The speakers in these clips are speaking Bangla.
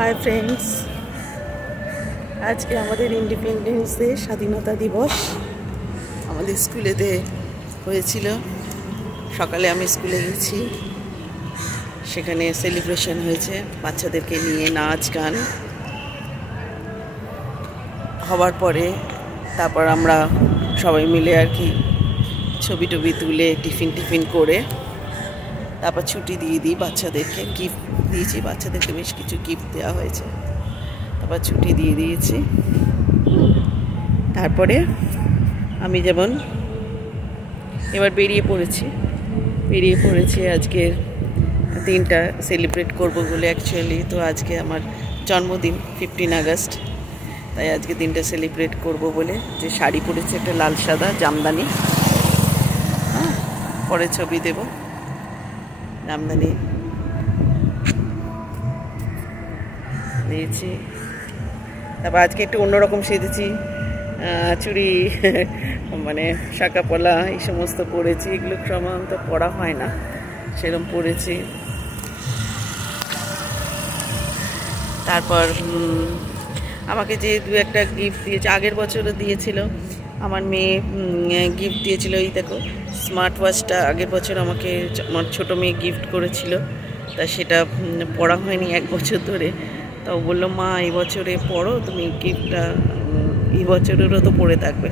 হাই ফ্রেন্ডস, আজকে আমাদের ইন্ডিপেন্ডেন্স ডে, স্বাধীনতা দিবস আমাদের স্কুলেতে হয়েছিল। সকালে আমি স্কুলে গেছি, সেখানে সেলিব্রেশন হয়েছে বাচ্চাদেরকে নিয়ে, নাচ গান হওয়ার পরে তারপর আমরা সবাই মিলে আর কি ছবি টবি তুলে টিফিন করে তারপর ছুটি দিয়ে দিই। বাচ্চাদেরকে গিফট দিয়েছি, বাচ্চাদেরকে বেশ কিছু গিফট দেওয়া হয়েছে, তারপর ছুটি দিয়ে দিয়েছি। তারপরে আমি যেমন এবার বেরিয়ে পড়েছি আজকের দিনটা সেলিব্রেট করব বলে। অ্যাকচুয়ালি তো আজকে আমার জন্মদিন 15 আগস্ট, তাই আজকে দিনটা সেলিব্রেট করব বলে যে শাড়ি পরেছি একটা লাল সাদা জামদানি, পরে ছবি দেব। জামদানি দিয়েছি, তারপর আজকে একটু অন্যরকম সেজেছি, চুড়ি মানে শাঁকা পলা এই সমস্ত পরেছি। এগুলো সাধারণত পরা হয় না, সেরকম পরেছি। তারপর আমাকে যে দু একটা গিফট দিয়েছে, আগের বছরও দিয়েছিল আমার মেয়ে, গিফট দিয়েছিল। এই দেখো স্মার্ট ওয়াচটা আগের বছর আমাকে আমার ছোটো মেয়ে গিফট করেছিল, তা সেটা পড়া হয়নি 1 বছর ধরে। তাও বললো, মা এই বছরে পড়ো তুমি, গিফটটা এই বছরেরও তো পড়ে থাকবে,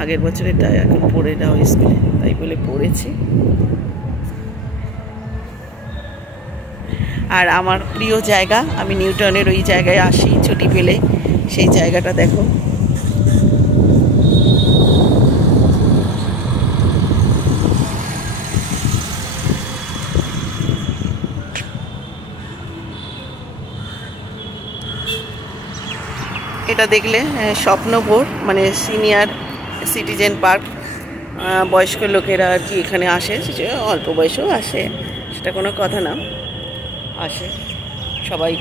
আগের বছরেরটা এখন পড়ে যাও স্কুলে। তাই বলে পড়েছি। আর আমার প্রিয় জায়গা, আমি নিউটাউনের ওই জায়গায় আসি ছুটি পেলে, সেই জায়গাটা দেখো। এটা দেখলে স্বপ্নভোর মানে সিনিয়র সিটিজেন পার্ক, বয়স্ক লোকেরা আর কি এখানে আসে, অল্প বয়সেও আসে, সেটা কোনো কথা না, আসে সবাই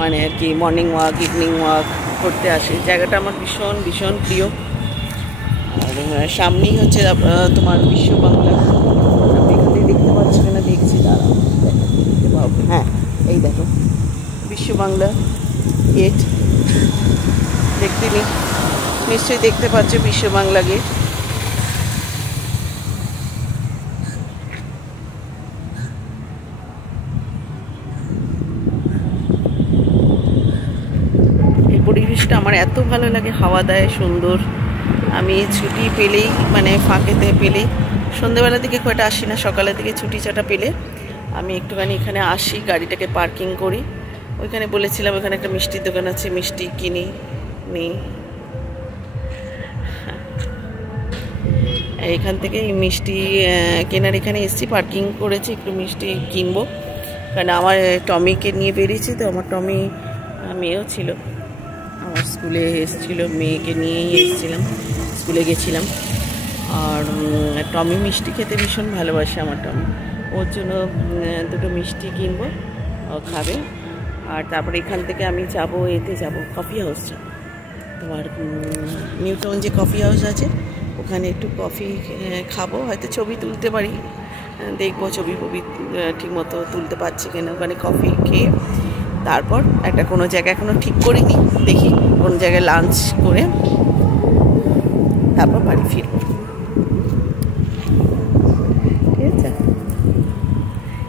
মানে আর কি মর্নিং ওয়াক ইভিনিং ওয়াক করতে আসে। জায়গাটা আমার ভীষণ ভীষণ প্রিয়। আর সামনেই হচ্ছে তোমার বিশ্ব বাংলা, এখানে দেখতে পাচ্ছি কিনা দেখছি, দাঁড়াও দেখতে পাবো। হ্যাঁ, এই দেখো বিশ্ব বাংলা গেট, দেখতে নিশ্চয়ই দেখতে পাচ্ছ বিশ্ব বাংলা গেট। এই পরিবেশটা আমার এত ভালো লাগে, হাওয়া দেয় সুন্দর। আমি ছুটি পেলেই মানে ফাঁকেতে পেলেই, সন্ধ্যেবেলার দিকে কয়টা আসি না, সকালের দিকে ছুটি ছাটা পেলে আমি একটুখানি এখানে আসি, গাড়িটাকে পার্কিং করি। ওইখানে বলেছিলাম ওখানে একটা মিষ্টির দোকান আছে, মিষ্টি কিনি নিই। এখান থেকে মিষ্টি কেনার এখানে এসেছি, পার্কিং করেছি, একটু মিষ্টি কিনবো। কারণ আমার টমিকে নিয়ে বেরিয়েছি, তো আমার টমি মেয়েও ছিল, আমার স্কুলে এসেছিলো, মেয়েকে নিয়েই এসেছিলাম, স্কুলে গেছিলাম। আর টমি মিষ্টি খেতে ভীষণ ভালোবাসে আমার টমি, ওর জন্য দুটো মিষ্টি কিনবো, ও খাবে। আর তারপরে এখান থেকে আমি যাব কফি হাউস, তোমার নিউটাউন যে কফি হাউস আছে ওখানে একটু কফি খাবো, হয়তো ছবি তুলতে পারি, দেখবো ছবি ঠিক মতো তুলতে পারছি কিনা। ওখানে কফি খেয়ে তারপর একটা কোনো জায়গায় এখনও ঠিক করিনি, দেখি কোন জায়গায় লাঞ্চ করে তারপর বাড়ি ফিরবো। ঠিক আছে,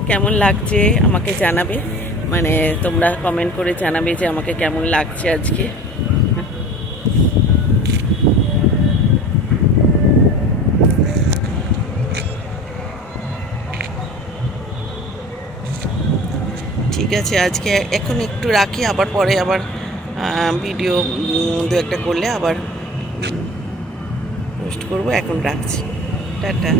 কেমন লাগছে আমাকে জানাবে, মানে তোমরা কমেন্ট করে জানাবে যে আমাকে কেমন লাগছে আজকে। ঠিক আছে, আজকে এখন একটু রাখি, আবার পরে আবার ভিডিও দু একটা করলে আবার পোস্ট করবো। এখন রাখছি, টাটা।